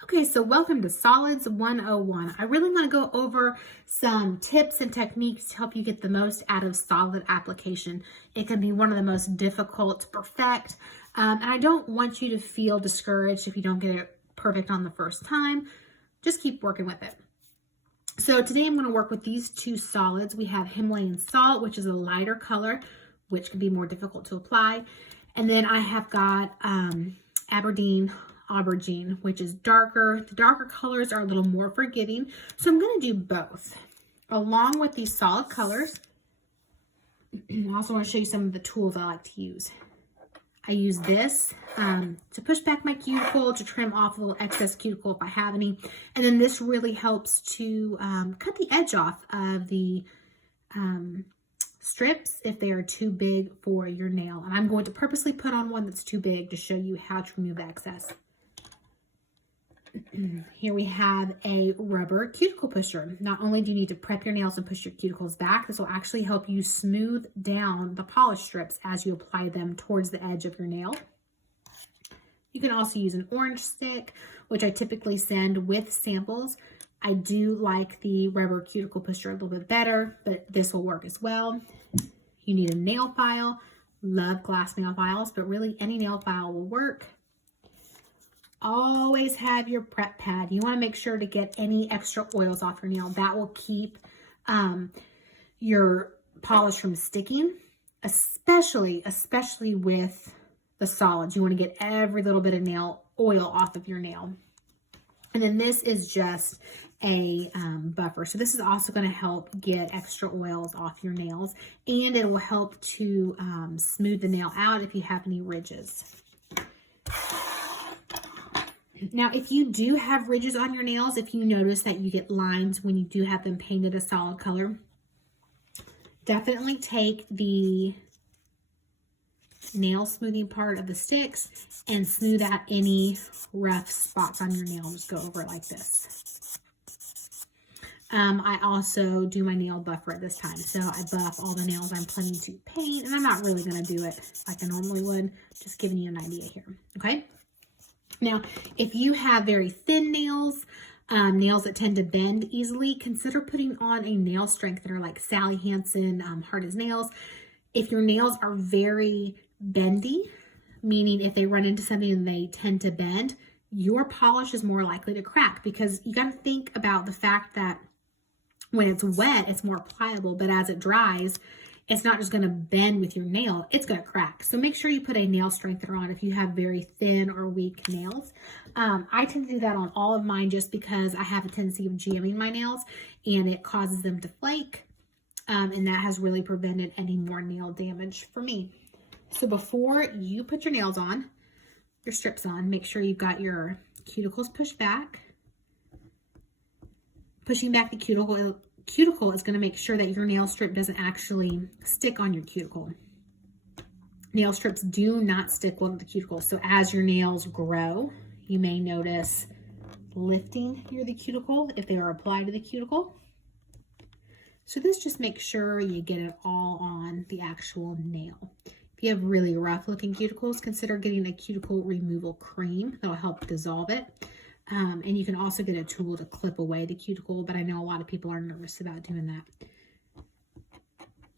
Okay, so welcome to Solids 101. I really want to go over some tips and techniques to help you get the most out of solid application. It can be one of the most difficult to perfect, and I don't want you to feel discouraged if you don't get it perfect on the first time. Just keep working with it. So today I'm going to work with these two solids. We have Himalayan salt, which is a lighter color, which can be more difficult to apply. And then I have got Aberdeen aubergine, which is darker. The darker colors are a little more forgiving. So I'm going to do both along with these solid colors. I also want to show you some of the tools I like to use. I use this to push back my cuticle, to trim off a little excess cuticle if I have any. And then this really helps to cut the edge off of the strips if they are too big for your nail. And I'm going to purposely put on one that's too big to show you how to remove the excess. Here we have a rubber cuticle pusher. Not only do you need to prep your nails and push your cuticles back, this will actually help you smooth down the polish strips as you apply them towards the edge of your nail. You can also use an orange stick, which I typically send with samples. I do like the rubber cuticle pusher a little bit better, but this will work as well. You need a nail file. Love glass nail files, but really any nail file will work. Always have your prep pad. You want to make sure to get any extra oils off your nail. That will keep your polish from sticking, especially with the solids. You want to get every little bit of nail oil off of your nail. And then this is just a buffer. So this is also going to help get extra oils off your nails, and it will help to smooth the nail out if you have any ridges. Now, if you do have ridges on your nails, if you notice that you get lines when you do have them painted a solid color, definitely take the nail smoothing part of the sticks and smooth out any rough spots on your nail. Just go over it like this. I also do my nail buffer at this time. So I buff all the nails I'm planning to paint, and I'm not really going to do it like I normally would, just giving you an idea here. Okay. Now, if you have very thin nails, nails that tend to bend easily, consider putting on a nail strengthener like Sally Hansen Hard as Nails. If your nails are very bendy, meaning if they run into something and they tend to bend, your polish is more likely to crack, because you got to think about the fact that when it's wet, it's more pliable, but as it dries, it's not just going to bend with your nail, it's going to crack. So make sure you put a nail strengthener on if you have very thin or weak nails. I tend to do that on all of mine just because I have a tendency of jamming my nails and it causes them to flake. And that has really prevented any more nail damage for me. So before you put your nails on, your strips on, make sure you've got your cuticles pushed back. Pushing back the cuticle is going to make sure that your nail strip doesn't actually stick on your cuticle. Nail strips do not stick well to the cuticle. So as your nails grow, you may notice lifting near the cuticle if they are applied to the cuticle. So this just makes sure you get it all on the actual nail. If you have really rough looking cuticles, consider getting a cuticle removal cream that will help dissolve it. And you can also get a tool to clip away the cuticle, but I know a lot of people are nervous about doing that.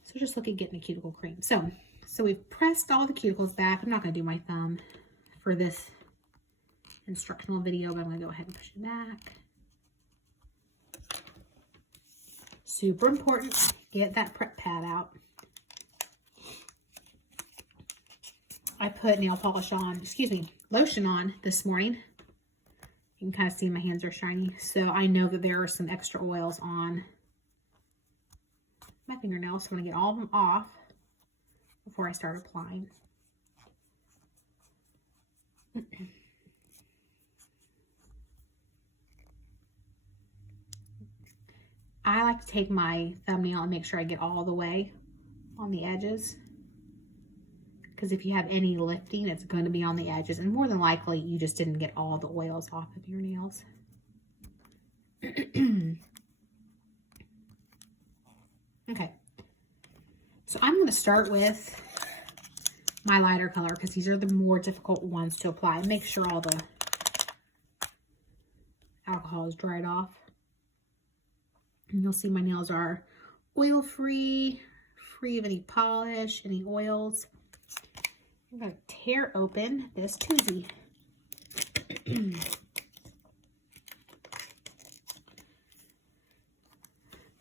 So just look at getting a cuticle cream. So we've pressed all the cuticles back. I'm not going to do my thumb for this instructional video, but I'm going to go ahead and push it back. Super important, get that prep pad out. I put lotion on this morning. You can kind of see my hands are shiny. So I know that there are some extra oils on my fingernails. So I'm going to get all of them off before I start applying. I like to take my thumbnail and make sure I get all the way on the edges, because if you have any lifting, it's going to be on the edges, and more than likely you just didn't get all the oils off of your nails. Okay, so I'm going to start with my lighter color because these are the more difficult ones to apply. Make sure all the alcohol has dried off. And you'll see my nails are oil-free, free of any polish, any oils. I'm going to tear open this koozie.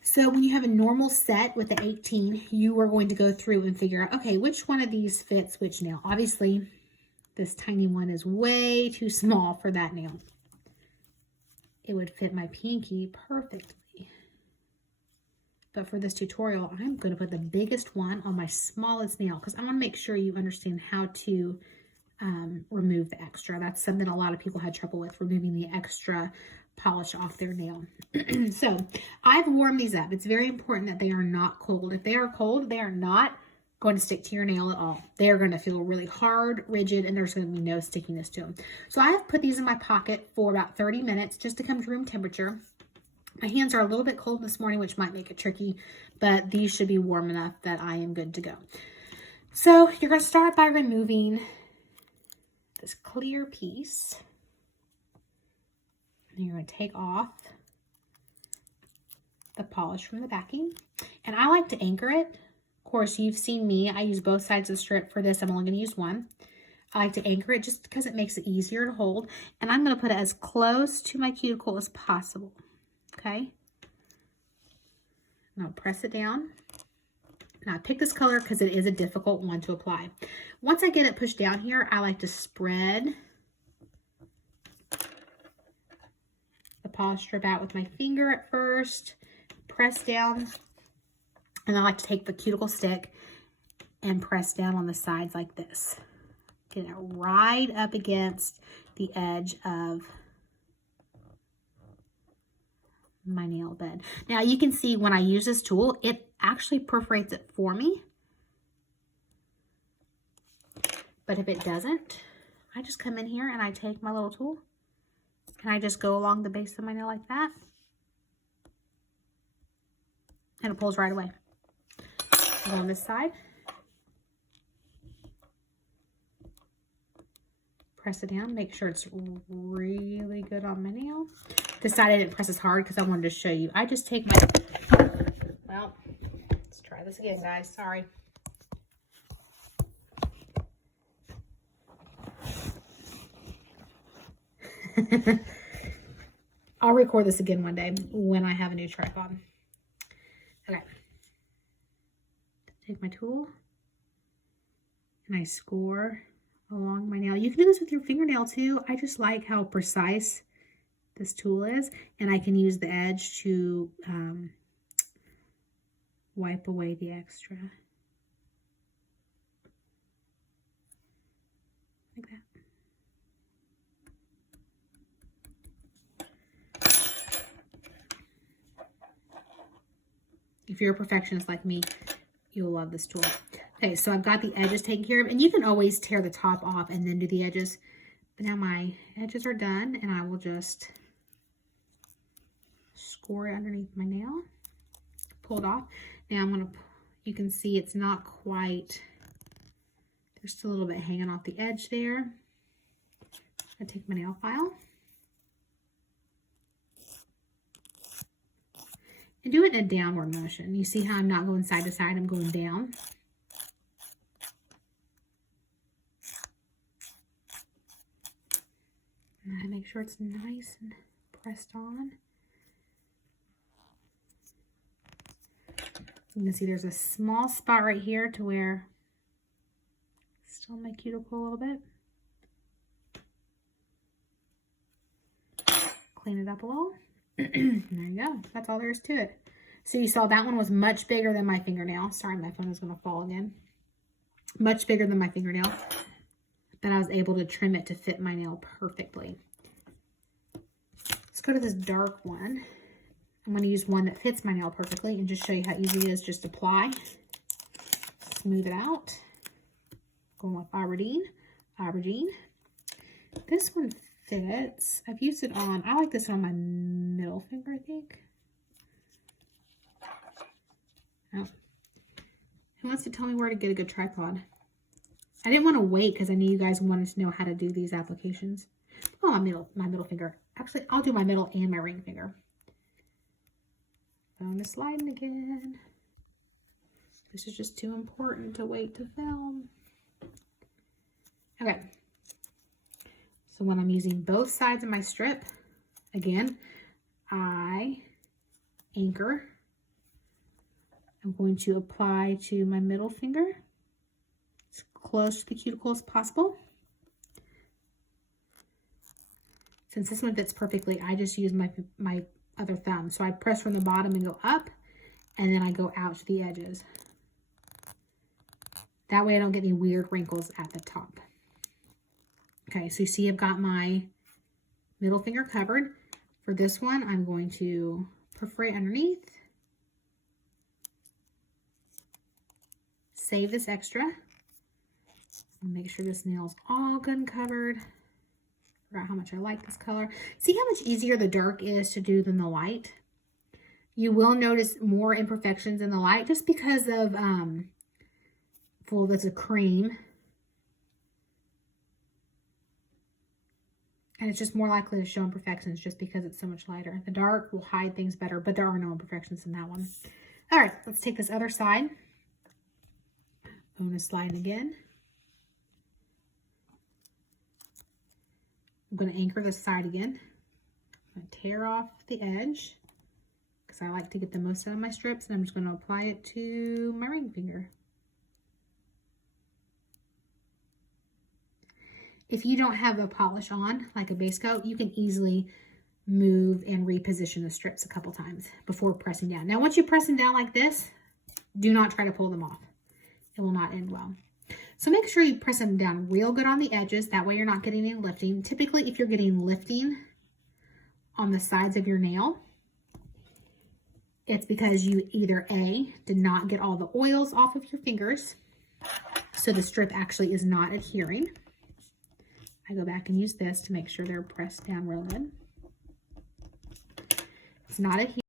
So when you have a normal set with the 18, you are going to go through and figure out, okay, which one of these fits which nail? Obviously, this tiny one is way too small for that nail. It would fit my pinky perfectly. But for this tutorial, I'm going to put the biggest one on my smallest nail because I want to make sure you understand how to remove the extra. That's something a lot of people had trouble with, removing the extra polish off their nail. So I've warmed these up. It's very important that they are not cold. If they are cold, they are not going to stick to your nail at all. They are going to feel really hard, rigid, and there's going to be no stickiness to them. So I have put these in my pocket for about 30 minutes just to come to room temperature. My hands are a little bit cold this morning, which might make it tricky, but these should be warm enough that I am good to go. So you're going to start by removing this clear piece. And you're going to take off the polish from the backing. And I like to anchor it. Of course, you've seen me. I use both sides of the strip. For this, I'm only going to use one. I like to anchor it just because it makes it easier to hold. And I'm going to put it as close to my cuticle as possible. Okay? And I'll press it down. Now, I picked this color because it is a difficult one to apply. Once I get it pushed down here, I like to spread the polish strip out with my finger at first, press down, and I like to take the cuticle stick and press down on the sides like this. Get it right up against the edge of my nail bed. Now you can see when I use this tool, it actually perforates it for me. But if it doesn't, I just come in here and I take my little tool and I just go along the base of my nail like that. And it pulls right away. Go on this side. Press it down, make sure it's really good on my nail. This side I didn't press as hard because I wanted to show you. I just take my, well, let's try this again, guys, sorry. I'll record this again one day when I have a new tripod. Okay. Take my tool and I score along my nail. You can do this with your fingernail too. I just like how precise this tool is, and I can use the edge to wipe away the extra. Like that. If you're a perfectionist like me, you'll love this tool. Okay, so I've got the edges taken care of, and you can always tear the top off and then do the edges. But now my edges are done, and I will just score it underneath my nail, pull it off. Now I'm gonna, you can see it's not quite, there's still a little bit hanging off the edge there. I take my nail file and do it in a downward motion. You see how I'm not going side to side, I'm going down. And I make sure it's nice and pressed on. You can see there's a small spot right here to where it's still my cuticle a little bit. Clean it up a little. There you go. That's all there is to it. So you saw that one was much bigger than my fingernail. Sorry, my phone is going to fall again. Much bigger than my fingernail. But I was able to trim it to fit my nail perfectly. Let's go to this dark one. I'm going to use one that fits my nail perfectly and just show you how easy it is. Just apply, smooth it out. Going with aubergine. This one fits. I've used it on, I like this on my middle finger, I think. Oh. Who wants to tell me where to get a good tripod? I didn't want to wait because I knew you guys wanted to know how to do these applications. Oh, my middle finger. Actually, I'll do my middle and my ring finger. Phone is sliding again. This is just too important to wait to film. Okay. So when I'm using both sides of my strip, again, I anchor. I'm going to apply to my middle finger as close to the cuticle as possible. Since this one fits perfectly, I just use my other thumb. So I press from the bottom and go up, and then I go out to the edges. That way I don't get any weird wrinkles at the top. Okay, so you see I've got my middle finger covered. For this one, I'm going to perforate underneath. Save this extra. Make sure this nail's all good and covered. Forgot how much I like this color. See how much easier the dark is to do than the light? You will notice more imperfections in the light just because of, well, that's a cream. And it's just more likely to show imperfections just because it's so much lighter. The dark will hide things better, but there are no imperfections in that one. All right, let's take this other side. Bonus slide again. I'm going to anchor this side again. I'm going to tear off the edge because I like to get the most out of my strips, and I'm just going to apply it to my ring finger. If you don't have a polish on, like a base coat, you can easily move and reposition the strips a couple times before pressing down. Now, once you press them down like this, do not try to pull them off. It will not end well. So make sure you press them down real good on the edges. That way you're not getting any lifting. Typically, if you're getting lifting on the sides of your nail, it's because you either A, did not get all the oils off of your fingers, so the strip actually is not adhering. I go back and use this to make sure they're pressed down real good. It's not adhering.